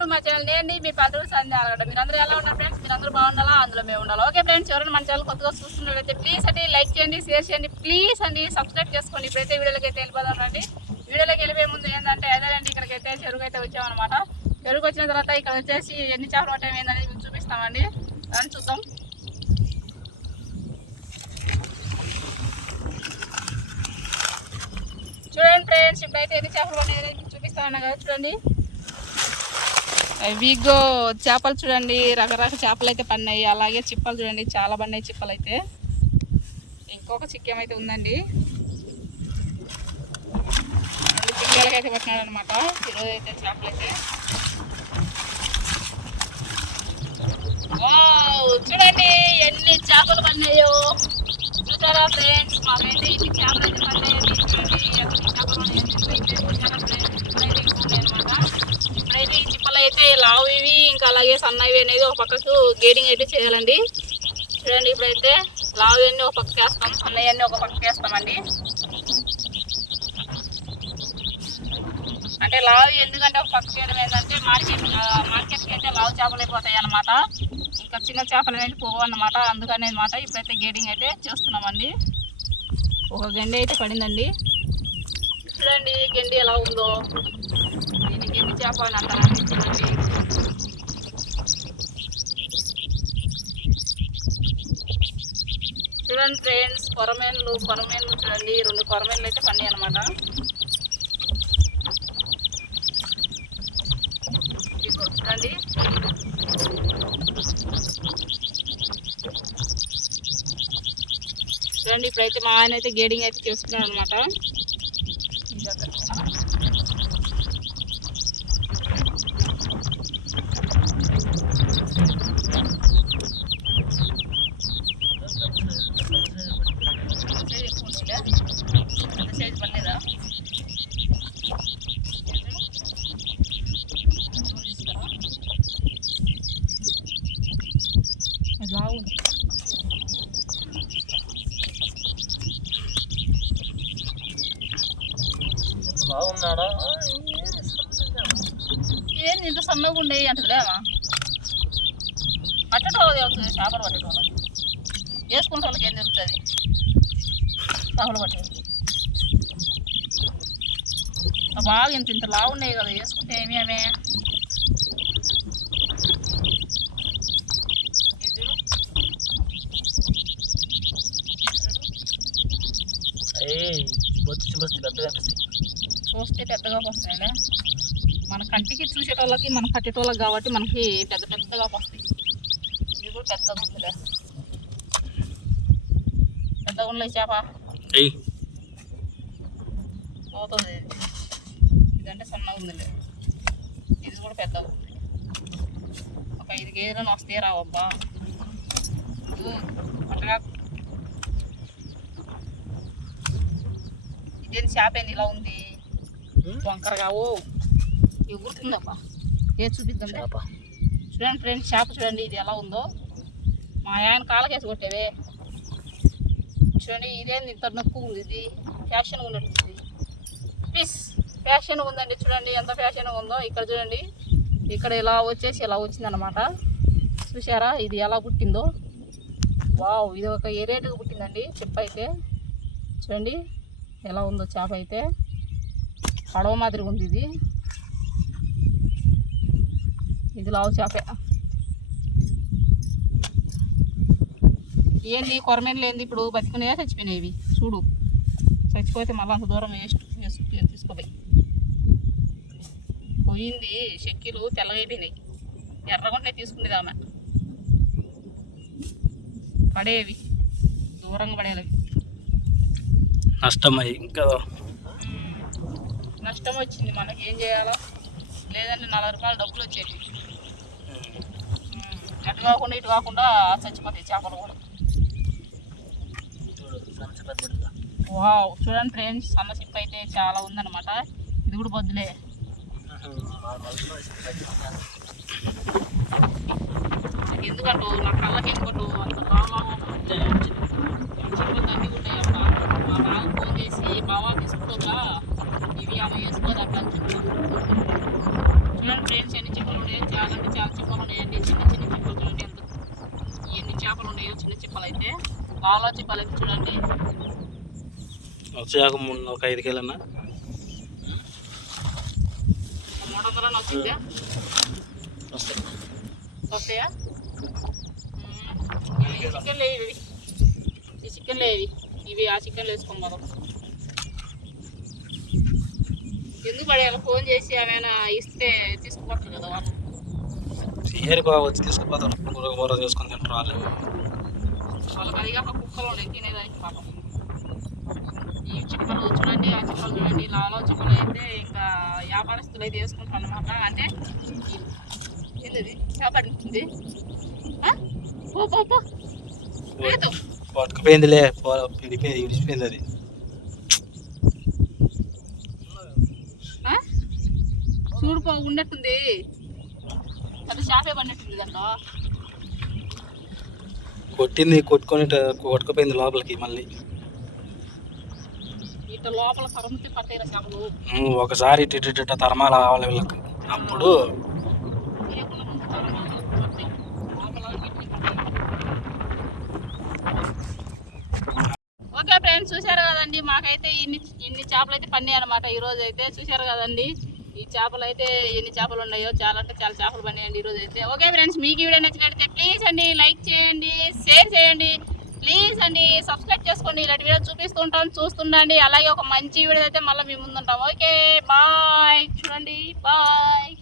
To my channel. నేను మీ పల్లెటూరు సంధ్య అలగడ. మీరందరూ ఎలా ఉన్నారు ఫ్రెండ్స్? మీరందరూ బాగుండాలా, అందులో మేము ఉండాలి. ఓకే ఫ్రెండ్స్, ఎవరైనా మన ఛానల్ కొత్తగా చూస్తున్నట్లయితే ప్లీజ్ అండి లైక్ చేయండి, షేర్ చేయండి, ప్లీజ్ అండి సబ్స్క్రైబ్ చేసుకోండి. ఇప్పుడైతే వీడియోలోకి అయితే వెళ్ళిపోదాం రండి. వీడియోలోకి వెళ్ళిపోయే ముందు ఏంటంటే అదేనండి, ఇక్కడికైతే చెరువుకి అయితే వచ్చామన్నమాట. చెరువుకి వచ్చిన తర్వాత ఇక్కడ వచ్చేసి ఎన్ని చేపలు పట్టాము ఏంటనేది మీకు చూపిస్తామండి. అని చూద్దాం. చూడండి ఫ్రెండ్స్, ఇప్పుడైతే ఎన్ని చేపలు పట్టాయనేది మీకు చూపిస్తామన్నా కదా. చూడండి విగో చేపలు చూడండి, రకరకాల చేపలు అయితే పడినాయి. అలాగే చిప్పలు చూడండి, చాలా పడినాయి చిప్పలు అయితే. ఇంకొక చిక్కేం అయితే ఉందండి. 2 చిక్కేలకి అయితే పట్టినాడు అనమాట ఈరోజు అయితే చేపలు అయితే. వావ్, చూడండి ఎన్ని చేపలు పడినాయో. చూసారా ఫ్రెండ్స్, మాకైతే ఇన్ని చేపలు అయితే పడినాయండి. చూడండి ఎన్ని చేపలు ఇప్పుడైతే ఈ చిప్పలు అయితే లావువి ఇంకా అలాగే సన్నవి అనేది ఒక పక్కకు గేడింగ్ అయితే చేయాలండి. చూడండి ఇప్పుడైతే లావు అన్నీ ఒక పక్కకి వేస్తాం, సన్నవి అన్నీ ఒక పక్కకి వేస్తామండి. అంటే లావు ఎందుకంటే ఒక పక్క చేయడం ఏంటంటే మార్కెట్కి అయితే లావు చేపలు అయిపోతాయి అన్నమాట. ఇంకా చిన్న చేపలు అనేది పోవు అన్నమాట. అందుకని అనమాట ఇప్పుడైతే గేడింగ్ అయితే చేస్తున్నామండి. ఒక గండి అయితే పడిందండి. చూడండి గండి ఎలా ఉందో. దీన్ని గండి చేప అని అంటారండి. చూడండి చూడండి ఫ్రెండ్స్, కొరమేన్లు చూడండి, 2 కొరమేన్లు అయితే పన్నాయి అనమాట. చూడండి చూడండి ఇప్పుడైతే మా ఆయన అయితే గేడింగ్ అయితే చేస్తున్నాడు అనమాట. బాగుంది. బాగున్నాడా? ఏంది ఇంత సన్నగా ఉండేవి అంటలేమా? పట్టేటోళ్ళది అవుతుంది, చేపలు పట్టేటోళ్ళు వేసుకునే వాళ్ళకి ఏం తెలుస్తుంది? చేపలు పట్టేది బాగా ఇంత లావు ఉన్నాయి కదా, వేసుకుంటే ఏమి ఆమె. చూస్తే పెద్దగా వస్తాయిలే, మన కంటికి చూసేటోళ్ళకి మనం పట్టేటోళ్ళకి కాబట్టి మనకి పెద్దగా వస్తాయి. ఇది కూడా పెద్దగా ఉందిలే, పెద్దగా ఉన్నాయి చేప పోతుంది. ఇదంటే సన్నగా ఉందిలే, ఇది కూడా పెద్దగా ఉంది. ఒక 5 కేజీలను వస్తాయి రావబ్బా. పట్టగా ఇదేంటి చేప ఏంది ఇలా ఉంది వంకరగా? ఓ ఎగురుతుందబ్బా, ఏది చూపిద్దాం చేప. చూడండి ఫ్రెండ్స్, చేప చూడండి ఇది ఎలా ఉందో. మా ఆయన కాళ్ళకేసి కొట్టేవే. చూడండి ఇదేంది ఇంత నొక్కు ఉంది, ఇది ఫ్యాషన్ ఉన్నట్టుంది. ప్లీజ్ ఫ్యాషన్ ఉందండి. చూడండి ఎంత ఫ్యాషన్ ఉందో. ఇక్కడ చూడండి, ఇక్కడ ఇలా వచ్చేసి ఇలా వచ్చిందనమాట. చూసారా ఇది ఎలా పుట్టిందో? వావ్, ఇది ఒక ఏరేటుగా పుట్టిందండి చెప్ప అయితే. చూడండి ఎలా ఉందో చేప అయితే, పడవ మాదిరి ఉంది. ఇది లావు చేపే. ఏంది కొరమేన్లు ఏంది ఇప్పుడు బతికునే చచ్చిపోయినాయి చూడు. చచ్చిపోతే మళ్ళీ అంత దూరం తీసుకోపోయి పోయింది. చెక్కీలు తెల్లగైపోయినాయి, ఎర్రగొంటే తీసుకునేది ఆమె. పడేవి దూరంగా పడేవి. నష్టమై ఇంకా నష్టం వచ్చింది, మనకి ఏం చేయాలో. లేదంటే 40 రూపాయలు డబ్బులు వచ్చేవి. అటు కాకుండా ఇటు కాకుండా చచ్చిపోతాయి చేపలు కూడా. వావ్, చూడండి ఫ్రెండ్స్, సన్న చిప్ప అయితే చాలా ఉందన్నమాట. ఇది కూడా బొద్దులే. ఎందుకంటూ నా కళ్ళకి ఎందుకంటూ అంత బాగా చిప్పలు అన్నీ ఉంటాయి అబ్బా. మా బాగా ఫోన్ చేసి బాగా తీసుకోగా ఇవి ఆమె వేసుకోదు అట్లా. చూడండి ఫ్రెండ్స్, ఎన్ని చిప్పలు ఉన్నాయి. చాలా అంటే చాలా చిప్పలు ఉన్నాయండి. చిన్న చిన్న చిప్పలు చూడండి ఎన్ని చేపలు ఉన్నాయో. చిన్న చిప్పలు అయితే బాగా చిప్పలు అయితే చూడండి. వచ్చాక ఒక 5 కిలోనా 300 వచ్చిందా? వస్తాయా? చికెన్ లేవి, ఈ చికెన్ లేవి, ఇవి ఆ చికెన్లు వేసుకోం మనం. ఎందుకు పడేయాలి? ఫోన్ చేసి ఏమైనా ఇస్తే తీసుకుపోతారు కదా వాళ్ళు. వచ్చి తీసుకుపోతారు. కూర చేసుకొని తింటారు వాళ్ళు. వాళ్ళకి అదిగాక కుక్కలు ఉన్నాయి తినేదానికి పాపం. ఈ చిప్పలు చూడండి, ఆ చిప్పలు చూడండి. లాలో చిప్పలు అయితే ఇంకా వ్యాపారస్తులు అయితే వేసుకుంటారు అనమాట. అంటే ఏంటది చేపడుతుంది. పట్టుకుపోయిందిలే, విడిచిపోయింది అది. చూడుకో ఉన్నట్టుంది, అది చేపే పడినట్టుంది కదా. కొట్టుకుపోయింది లోపలికి. మళ్ళీ ఇట్లా లోపల తరమితే పడతాయి చేపలు. ఒకసారి ఇటు తరమాల రావాలి వీళ్ళకి. అప్పుడు ఓకే ఫ్రెండ్స్, చూశారు కదండి. మాకైతే ఇన్ని చేపలు అయితే పన్నాయి అనమాట ఈరోజు అయితే. చూశారు కదండి ఈ చేపలు అయితే ఎన్ని చేపలు ఉన్నాయో. చాలా అంటే చాలా చేపలు పన్నాయండి ఈరోజు అయితే. ఓకే ఫ్రెండ్స్, మీకు ఈ వీడియో నచ్చినట్లయితే ప్లీజ్ అండి లైక్ చేయండి, షేర్ చేయండి, ప్లీజ్ అండి సబ్స్క్రైబ్ చేసుకోండి. ఇలాంటి వీడియో చూపిస్తూ ఉంటాను, చూస్తుండండి. అలాగే ఒక మంచి వీడియో అయితే మళ్ళీ మీ ముందు ఉంటాం. ఓకే బాయ్, చూడండి బాయ్.